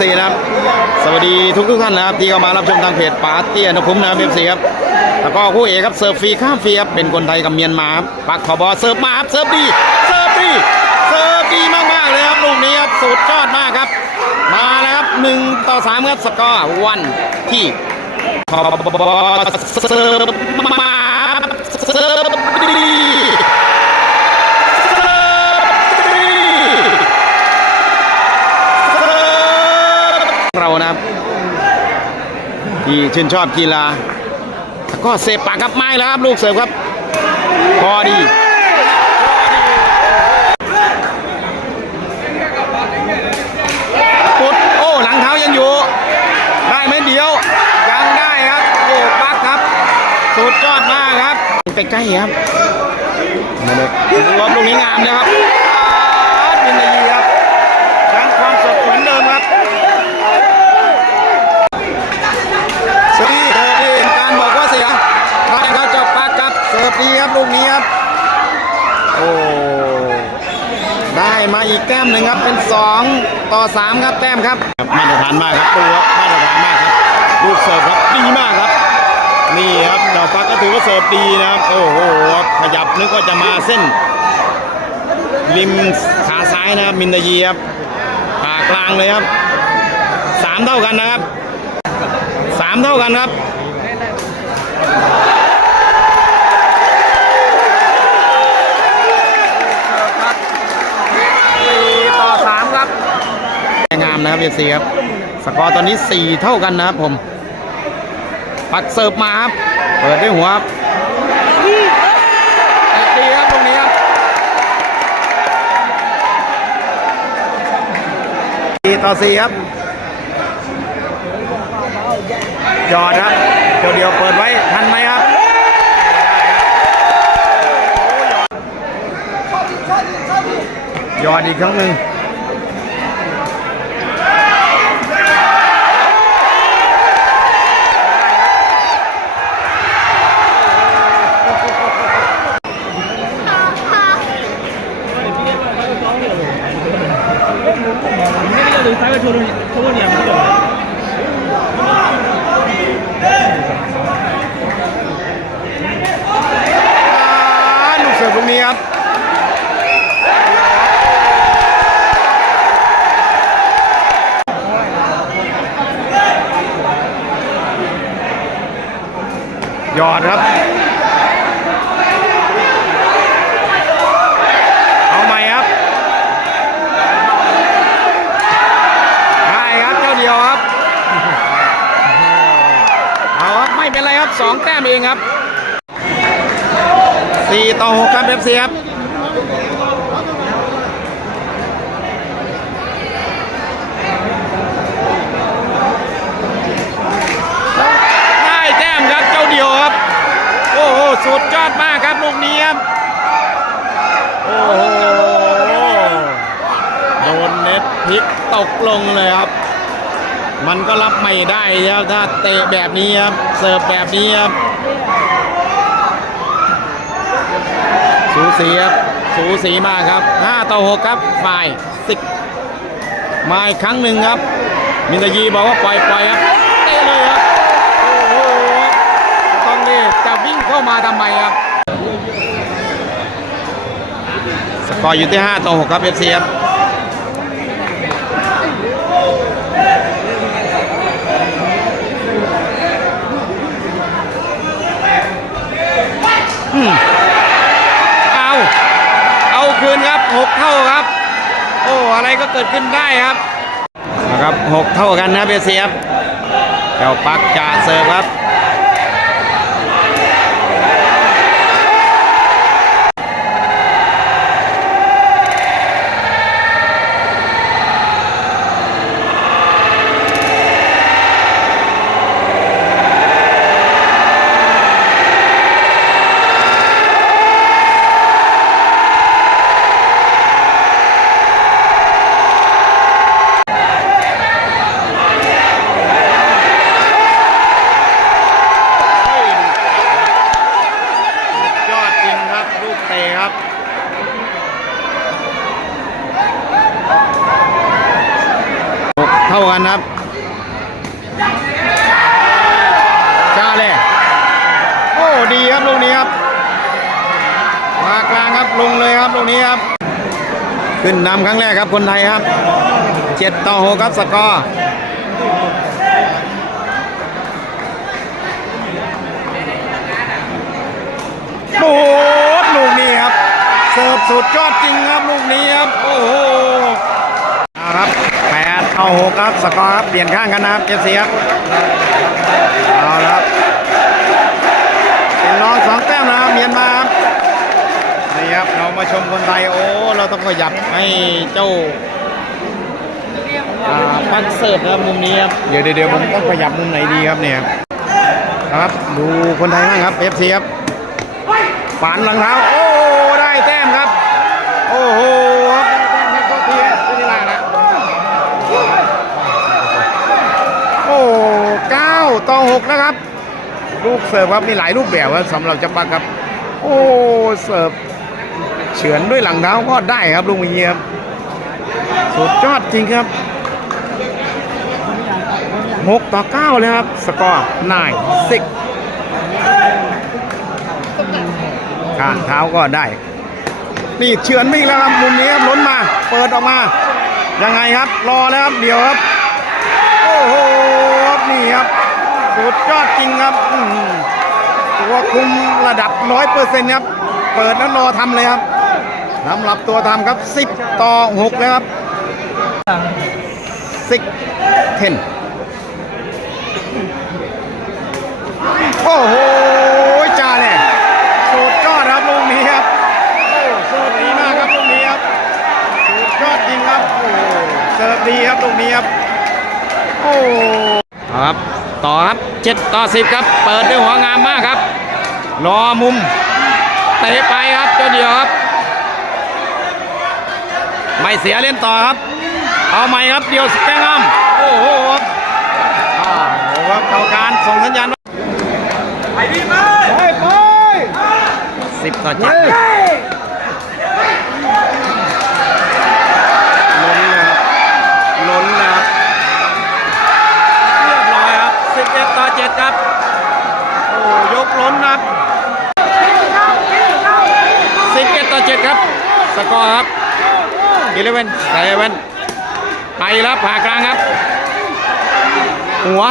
ซีนะครับ สวัสดีทุกทุกท่านนะครับ ที่เข้ามารับชมทางเพจป๋าเตี้ยนคุ้มนะครับเอฟซีครับ แล้วก็คู่เอกครับเสิร์ฟฟรีข้ามฟรีครับ เป็นคนไทยกับเมียนมารับปักขอบอเสิร์ฟมาครับเสิร์ฟดีเสิร์ฟดีเสิร์ฟดีมากๆเลยครับลูกนี้ครับสุดยอดมากครับ มาแล้วครับหนึ่งต่อสามครับสกอร์วันที่ขอบอเสิร์ฟมาครับเสิร์ฟดีเสิร์ฟดี เรา นะครับ ที่ชื่นชอบกีฬาแล้วก็เซฟปากกับไม้แล้วครับ ลูกเสิร์ฟครับ พอดีปุดโอ้หลังเท้ายังอยู่ ได้ไหมเดียว ยังได้ครับ โอ้ปักครับ สุดยอดมากครับใกล้ๆครับมาเลยรอบลูกนี้งามนะครับอาร์ตวินดีครับยังความสดเหมือนเดิมครับ สวัสดีเธอที่เห็นการบอกว่าเสียใครเขาจะปักครับเสิร์ฟดีครับลูกนี้ครับ โอ้ ได้มา อีกแต้มหนึ่งครับเป็น 2 ต่อ 3 ครับแต้มครับ มาตรฐานมากครับตูครับมาตรฐานมากครับลูกเสิร์ฟครับดีมากครับ นี่ครับดาวปักก็ถือว่าเสิร์ฟดีนะครับโอ้โหขยับนึกว่าจะมาเส้น ริมขาซ้ายนะครับมินดายีครับขากลางเลยครับสามเท่ากันนะครับสามเท่ากันครับ นะครับเอฟซีครับสกอร์ตอนนี้สี่เท่ากันนะครับผมปักเสิร์ฟมาครับเปิดด้วยหัวครับตะดีครับตรงนี้ครับสี่ต่อสี่ครับยอดครับเดี๋ยวเดียวเปิดไว้ทันไหมครับยอดอีกครั้งหนึ่งอ่าลูกเสือพวกนี้ครับ ย อดครับ เอาใหม่ครับได้ครับเจ้าเดียวครับ เอาครับ ไม่เป็นไรครับสองแต้มเองครับสี่ต่อหกครับเอฟซีครับ ได้แต้มครับเจ้าเดียวครับ โอ้โหสุดยอดมากครับ ลูกนี้ครับ โอ้โห โดนเน็ตพลิกตกลงเลยครับ มันก็รับไม่ได้ครับถ้าเตะแบบนี้ครับ เสิร์ฟแบบนี้ครับ สูสีครับ สูสีมากครับ 5 ต่อ 6 ครับฝ่ายสิกมาอีกครั้งหนึ่งครับ มินตายีบอกว่าปล่อยปล่อยครับเตะเลยครับ โอ้โห ต้องนี่จะวิ่งเข้ามาทำไมครับ สกอร์อยู่ที่ 5 ต่อ 6 ครับเอฟซีครับอืมเอา เอาคืนครับ 6 เท่าครับ โอ้ อะไรก็เกิดขึ้นได้ครับนะครับ 6 เท่ากันนะเบเซียบเจ้าปักจ่าเสิร์ฟครับ ท่านครับชาเล่โอ้ดีครับลูกนี้ครับมากลางครับลงเลยครับลูกนี้ครับ ขึ้นนำครั้งแรกครับคนไทยครับเจ็ดต่อหกครับสกอร์โอ้โหลูกนี้ครับ เสิร์ฟสุดยอดจริงครับลูกนี้ครับ โอ้โห แปดต่อหกครับสกอร์ครับเปลี่ยนข้างกันนะครับเอฟซีครับเอาละครับเป็นรองสองแต้มนะครับเมียนมาครับนี่ครับเรามาชมคนไทยโอ้เราต้องขยับให้เจ้าอ่าปักเสิร์ฟนะครับมุมนี้ครับเดี๋ยวเดี๋ยวเดี๋ยวผมต้องขยับมุมไหนดีครับเนี่ยครับดูคนไทยบ้างครับเอฟซีครับฝันหลังเท้า ต่อหกนะครับ ลูกเสิร์ฟครับมีหลายรูปแบบครับสำหรับจับปักครับ โอ้เสิร์ฟเฉือนด้วยหลังเท้าก็ได้ครับลุงเยียมสุดยอดจริงครับหกต่อเก้าเลยครับ สกอร์นายสิกข้างเท้าก็ได้ นี่เฉือนไม่อีกแล้วครับมุมนี้ครับล้นมา เปิดออกมา ยังไงครับ รอแล้วครับ เดี๋ยวครับ โอ้โหนี่ครับ สุดยอดจริงครับตัวคุมระดับร้อยเปอร์เซ็นต์ครับ เปิดแล้วรอทำเลยครับสำหรับตัวทำครับ10ต่อ6แล้วครับ6 10โอ้โหจ้าเนี่ยสุดยอดครับลูกนี้ครับโอ้เสิร์ฟดีมากครับลูกนี้ครับสุดยอดจริงครับโอ้เสิร์ฟดีครับลูกนี้ครับโอ้ครับ ต่อครับ7ต่อ10ครับ เปิดด้วยหัวงามมากครับ รอมุมเตะไปครับเจ้าเดียวครับ ไม่เสียเล่นต่อครับ เอาใหม่ครับเดียวสแตงอัมโอ้โหครับอ้าวโอ้โหครับกรรมการส่งสัญญาณว่าไปดีไหมไปไปสิบต่อเจ็ดล้นเลยครับล้นเลยครับ เรียบร้อยครับ 11 ต่อ 7 ครับ โอ้ ยกล้นนะครับ11 ต่อ 7 ครับ ส กอร์ครับอีเลเวนไซเวนไปแล้วผ่ากลางครับ หัว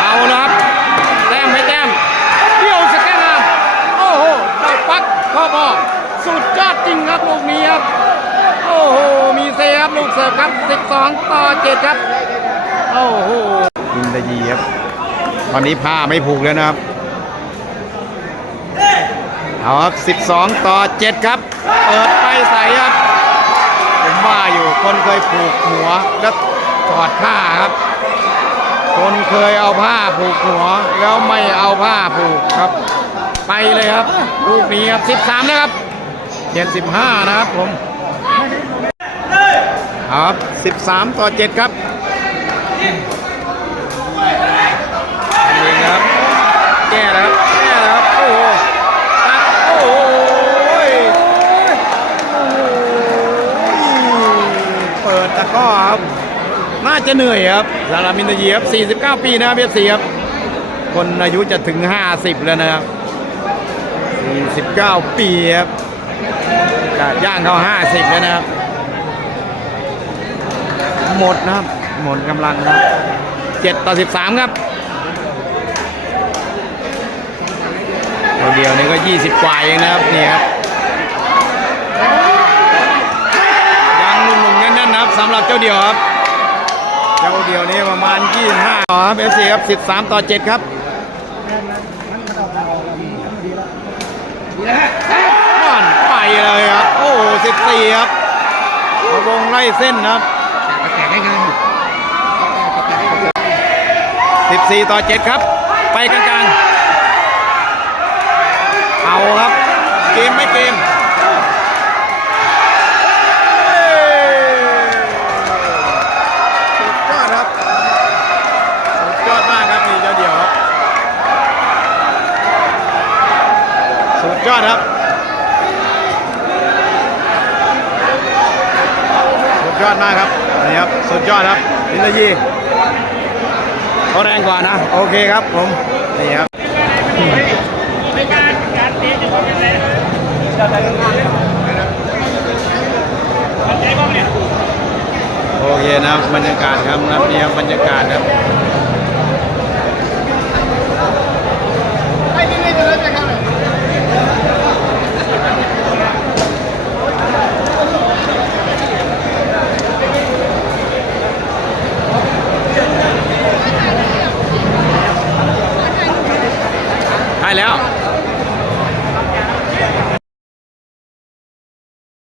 เอาแล้วครับแต้มไม่แต้มเดี่ยวสแกนครับโอ้โหเจ้ปักข้อบอสุดยอดจริงครับลูกนี้ครับ โอ้โห มีเซครับลูกเสิร์ฟครับ 12 ต่อ 7 ครับ โอ้โหอินทยีครับ ตอนนี้ผ้าไม่ผูกแล้วนะครับ เอาครับ 12 ต่อ 7 ครับ เปิดไปใส่ครับผมว่าอยู่คนเคยผูกหัวแล้วถอดผ้าครับ คนเคยเอาผ้าผูกหัว แล้วไม่เอาผ้าผูกครับ ไปเลยครับ ลูกนี้ครับ 13 นะครับเจ็ด15นะครับผมครับ 13 ต่อ 7 ครับ ตะกร้อครับ น่าจะเหนื่อยครับสารามินตยีครับ49 ปีนะครับเอฟซีครับ คนอายุจะถึง 50 แล้วนะครับ 49 ปีครับย่างเขา50 แล้วนะครับ หมดนะครับ หมดกำลังนะครับ7ต่อ 13 ครับตัวเดียวนี่ก็ 20 กว่าเองนะครับ นี่ครับยังหนุ่มๆแน่นๆนะครับ สำหรับเจ้าเดียวครับ เจ้าเดียวนี่ประมาณ 25ต่อครับ FC ครับ13 ต่อ 7 ครับม่อนไปเลยครับ โอ้โห14 ครับระวงไล่เส้นนะครับ14 ต่อ 7 ครับ ไปกลางๆเอาครับ เกมไม่เกมเอ้ยสุดยอดครับ สุดยอดมากครับนี่เจ้าเดียวครับ สุ ดยอดครับสุดยอดมากครับนี่ครับสุดยอดครับนินยีเขาแรงกว่านะ โอเคครับผมนี่ครับโอเคนะบรรยากาศครับนะนี่ครับบรรยากาศครับ